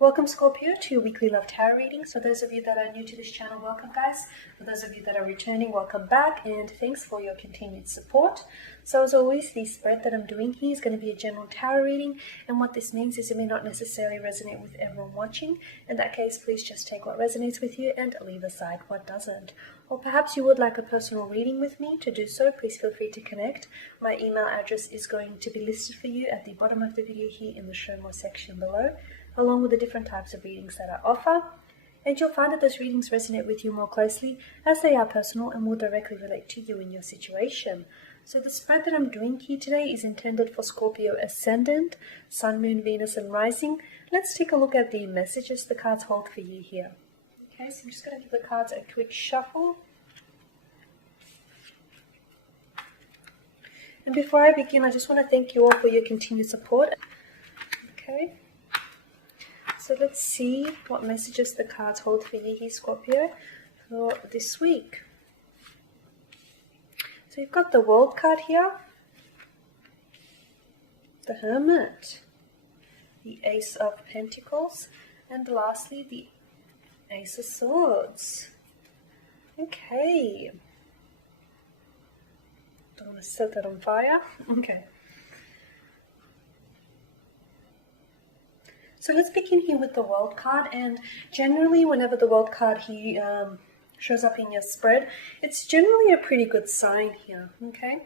Welcome Scorpio to your weekly love tarot reading. So those of you that are new to this channel, welcome guys. For those of you that are returning, welcome back and thanks for your continued support. So as always, the spread that I'm doing here is going to be a general tarot reading, and what this means is it may not necessarily resonate with everyone watching. In that case, please just take what resonates with you and leave aside what doesn't. Or perhaps you would like a personal reading with me. To do so, please feel free to connect. My email address is going to be listed for you at the bottom of the video here in the show more section below, along with the different types of readings that I offer. And you'll find that those readings resonate with you more closely as they are personal and will directly relate to you and your situation. So the spread that I'm doing here today is intended for Scorpio Ascendant, Sun, Moon, Venus and Rising. Let's take a look at the messages the cards hold for you here. Okay, so I'm just going to give the cards a quick shuffle. And before I begin, I just want to thank you all for your continued support. Okay. So let's see what messages the cards hold for you here, Scorpio, for this week. So you've got the World card here, the Hermit, the Ace of Pentacles, and lastly the Ace of Swords. Okay. Don't want to set that on fire. Okay. So let's begin here with the World card, and generally whenever the World card here shows up in your spread, it's generally a pretty good sign here, okay?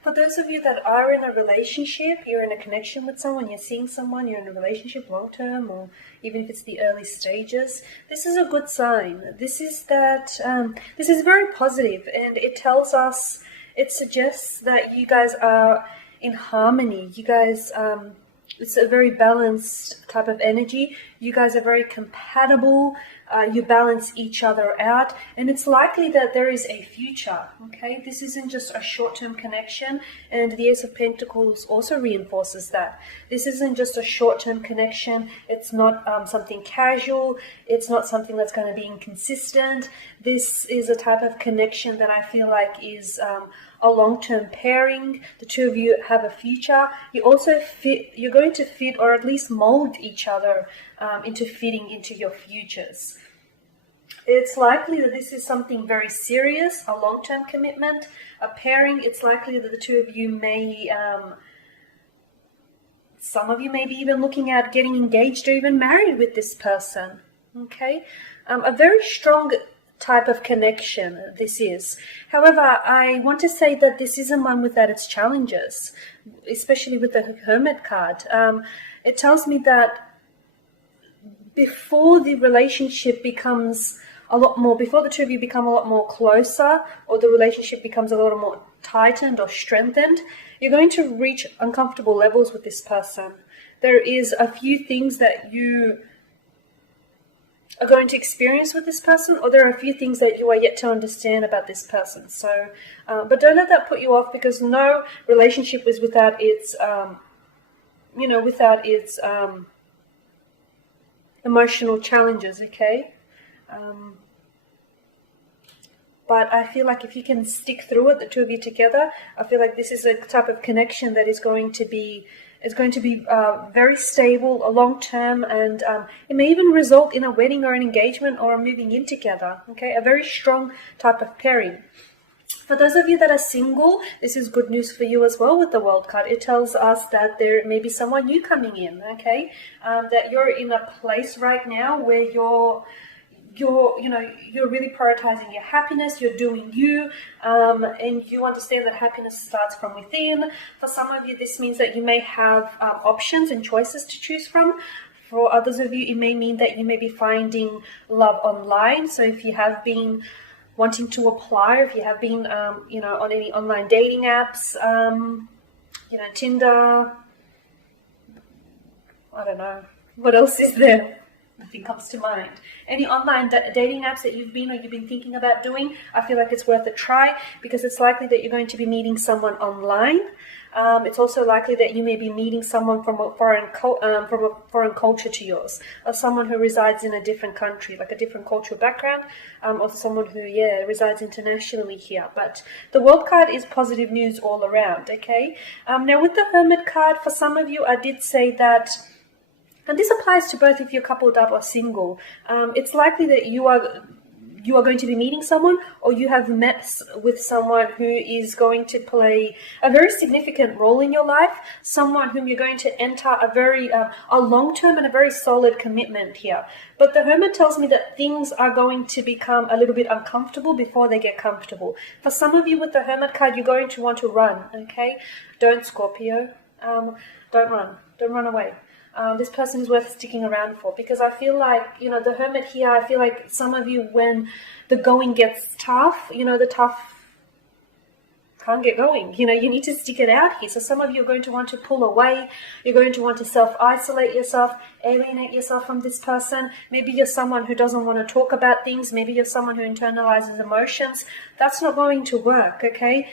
For those of you that are in a relationship, you're in a connection with someone, you're seeing someone, you're in a relationship long term, or even if it's the early stages, this is a good sign. This is very positive, and it tells us, it suggests that you guys are in harmony. You guys, it's a very balanced type of energy. You guys are very compatible. You balance each other out, and it's likely that there is a future. Okay, this isn't just a short-term connection, and the Ace of Pentacles also reinforces that. This isn't just a short-term connection. It's not something casual. It's not something that's going to be inconsistent. This is a type of connection that I feel like is a long-term pairing. The two of you have a future. You also fit. You're going to fit, or at least mold each other into fitting into your futures. It's likely that this is something very serious, a long-term commitment, a pairing. It's likely that the two of you may, some of you may be even looking at getting engaged or even married with this person. Okay, a very strong type of connection this is. However, I want to say that this isn't one without its challenges, especially with the Hermit card. It tells me that before the relationship becomes a lot more, before the two of you become a lot more closer, or the relationship becomes a lot more tightened or strengthened, you're going to reach uncomfortable levels with this person. There is a few things that you are going to experience with this person, or there are a few things that you are yet to understand about this person. So, but don't let that put you off, because no relationship is without its, emotional challenges, okay? But I feel like if you can stick through it, the two of you together, I feel like this is a type of connection that is going to be very stable, a long term, and it may even result in a wedding or an engagement or moving in together. Okay, a very strong type of pairing. For those of you that are single, this is good news for you as well with the World card. It tells us that there may be someone new coming in, okay? That you're in a place right now where you're really prioritizing your happiness, you're doing you, and you understand that happiness starts from within. For some of you, this means that you may have options and choices to choose from. For others of you, it may mean that you may be finding love online. So if you have been wanting to apply, or if you have been, on any online dating apps, Tinder, I don't know, what else is there? Nothing comes to mind. Any online dating apps that you've been thinking about doing, I feel like it's worth a try, because it's likely that you're going to be meeting someone online. It's also likely that you may be meeting someone from a foreign culture to yours, or someone who resides in a different country, like a different cultural background, or someone who, resides internationally here. But the World card is positive news all around, okay? Now with the Hermit card, for some of you, I did say that And this applies to both if you're coupled up or single. It's likely that you are going to be meeting someone, or you have met with someone who is going to play a very significant role in your life, someone whom you're going to enter a long-term and a very solid commitment here. But the Hermit tells me that things are going to become a little bit uncomfortable before they get comfortable. For some of you with the Hermit card, you're going to want to run, okay? Don't, Scorpio. Don't run. Don't run away. This person is worth sticking around for, because I feel like, the Hermit here, I feel like some of you, when the going gets tough, the tough can't get going. You need to stick it out here. So some of you are going to want to pull away. You're going to want to self-isolate yourself, alienate yourself from this person. Maybe you're someone who doesn't want to talk about things. Maybe you're someone who internalizes emotions. That's not going to work, okay?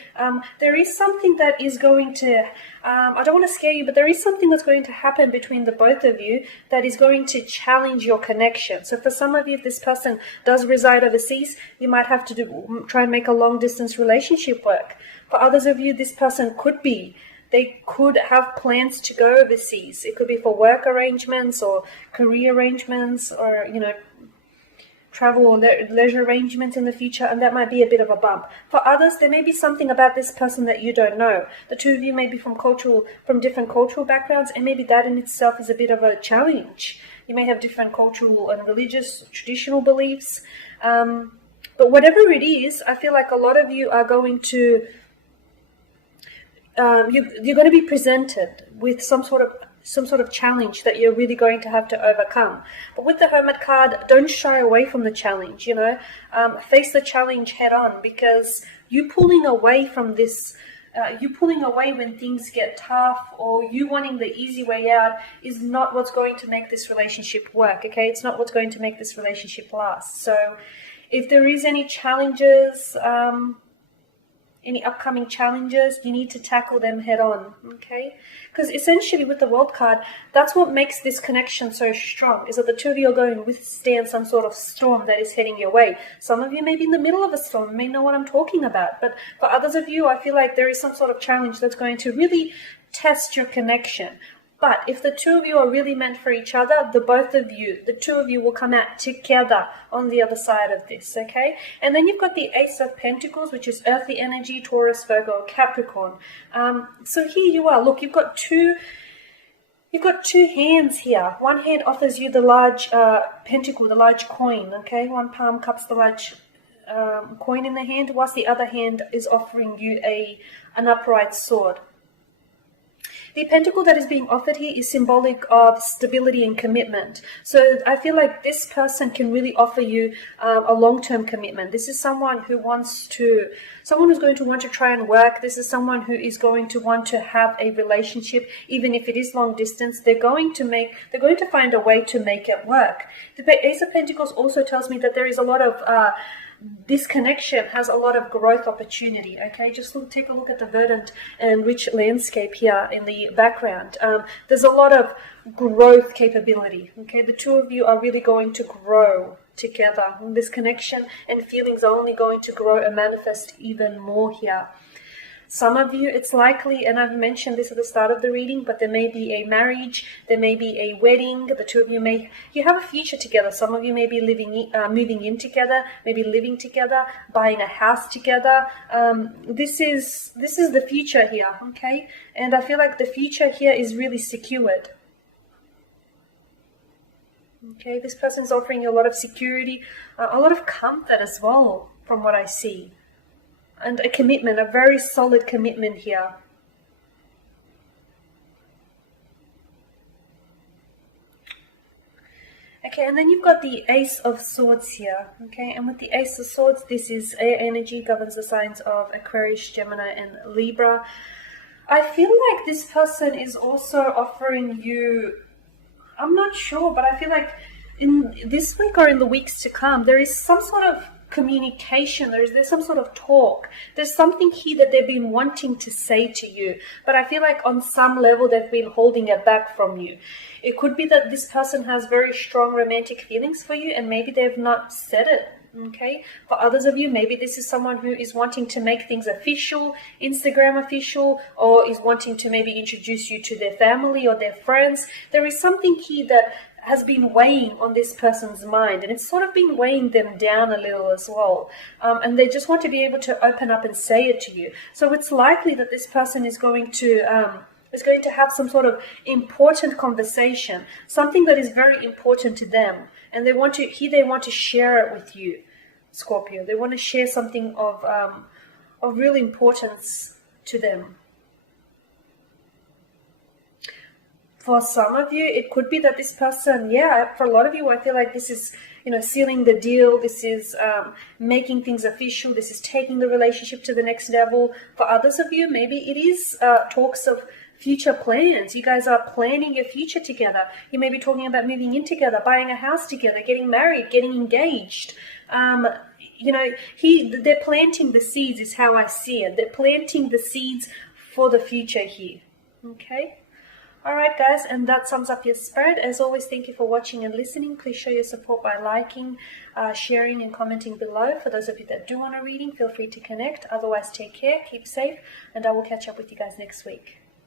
There is something that is going to, I don't want to scare you, but there is something that's going to happen between the both of you that is going to challenge your connection. So for some of you, if this person does reside overseas, you might have to try and make a long-distance relationship work. For others of you, this person they could have plans to go overseas. It could be for work arrangements or career arrangements, or, travel or leisure arrangements in the future, and that might be a bit of a bump. For others, there may be something about this person that you don't know. The two of you may be from different cultural backgrounds, and maybe that in itself is a bit of a challenge. You may have different cultural and religious, traditional beliefs. But whatever it is, I feel like a lot of you are going to you're going to be presented with some sort of challenge that you're really going to have to overcome. But with the Hermit card, don't shy away from the challenge, face the challenge head on, because you pulling away from this, you pulling away when things get tough, or you wanting the easy way out, is not what's going to make this relationship work, okay? It's not what's going to make this relationship last. So if there is any challenges, any upcoming challenges, you need to tackle them head on, okay? Because essentially with the World card, that's what makes this connection so strong, is that the two of you are going to withstand some sort of storm that is heading your way. Some of you may be in the middle of a storm, may know what I'm talking about, but for others of you, I feel like there is some sort of challenge that's going to really test your connection. But if the two of you are really meant for each other, the two of you will come out together on the other side of this, okay? And then you've got the Ace of Pentacles, which is earthly energy, Taurus, Virgo, Capricorn. So here you are. Look, you've got two hands here. One hand offers you the large pentacle, the large coin, okay? One palm cups the large coin in the hand, whilst the other hand is offering you an upright sword. The pentacle that is being offered here is symbolic of stability and commitment. So I feel like this person can really offer you a long-term commitment. This is someone who's going to want to try and work. This is someone who is going to want to have a relationship, even if it is long distance. They're going to find a way to make it work. The Ace of Pentacles also tells me that there is a lot of this connection has a lot of growth opportunity, okay? Just take a look at the verdant and rich landscape here in the background. There's a lot of growth capability, okay? The two of you are really going to grow together. This connection and feelings are only going to grow and manifest even more here. Some of you, it's likely, and I've mentioned this at the start of the reading, but there may be a marriage, there may be a wedding, the two of you you have a future together. Some of you may be moving in together, maybe living together, buying a house together. This is the future here, okay? And I feel like the future here is really secured. Okay, this person is offering you a lot of security, a lot of comfort as well, from what I see. And a commitment, a very solid commitment here. Okay, and then you've got the Ace of Swords here. Okay, and with the Ace of Swords, this is air energy, governs the signs of Aquarius, Gemini, and Libra. I feel like this person is also offering you, I'm not sure, but I feel like in this week or in the weeks to come, there is some sort of communication, there's some sort of talk, there's something here that they've been wanting to say to you, but I feel like on some level they've been holding it back from you. It could be that this person has very strong romantic feelings for you, and maybe they've not said it, Okay, for others of you, maybe this is someone who is wanting to make things official, Instagram official, or is wanting to maybe introduce you to their family or their friends. There is something here that has been weighing on this person's mind, and it's sort of been weighing them down a little as well. And they just want to be able to open up and say it to you. So it's likely that this person is going to have some sort of important conversation, something that is very important to them, and they want to share it with you, Scorpio. They want to share something of real importance to them. For some of you, it could be that this person, for a lot of you, I feel like this is, sealing the deal. This is making things official. This is taking the relationship to the next level. For others of you, maybe it is talks of future plans. You guys are planning your future together. You may be talking about moving in together, buying a house together, getting married, getting engaged. They're planting the seeds is how I see it. They're planting the seeds for the future here. Okay? Alright guys, and that sums up your spread. As always, thank you for watching and listening. Please show your support by liking, sharing and commenting below. For those of you that do want a reading, feel free to connect. Otherwise, take care, keep safe, and I will catch up with you guys next week.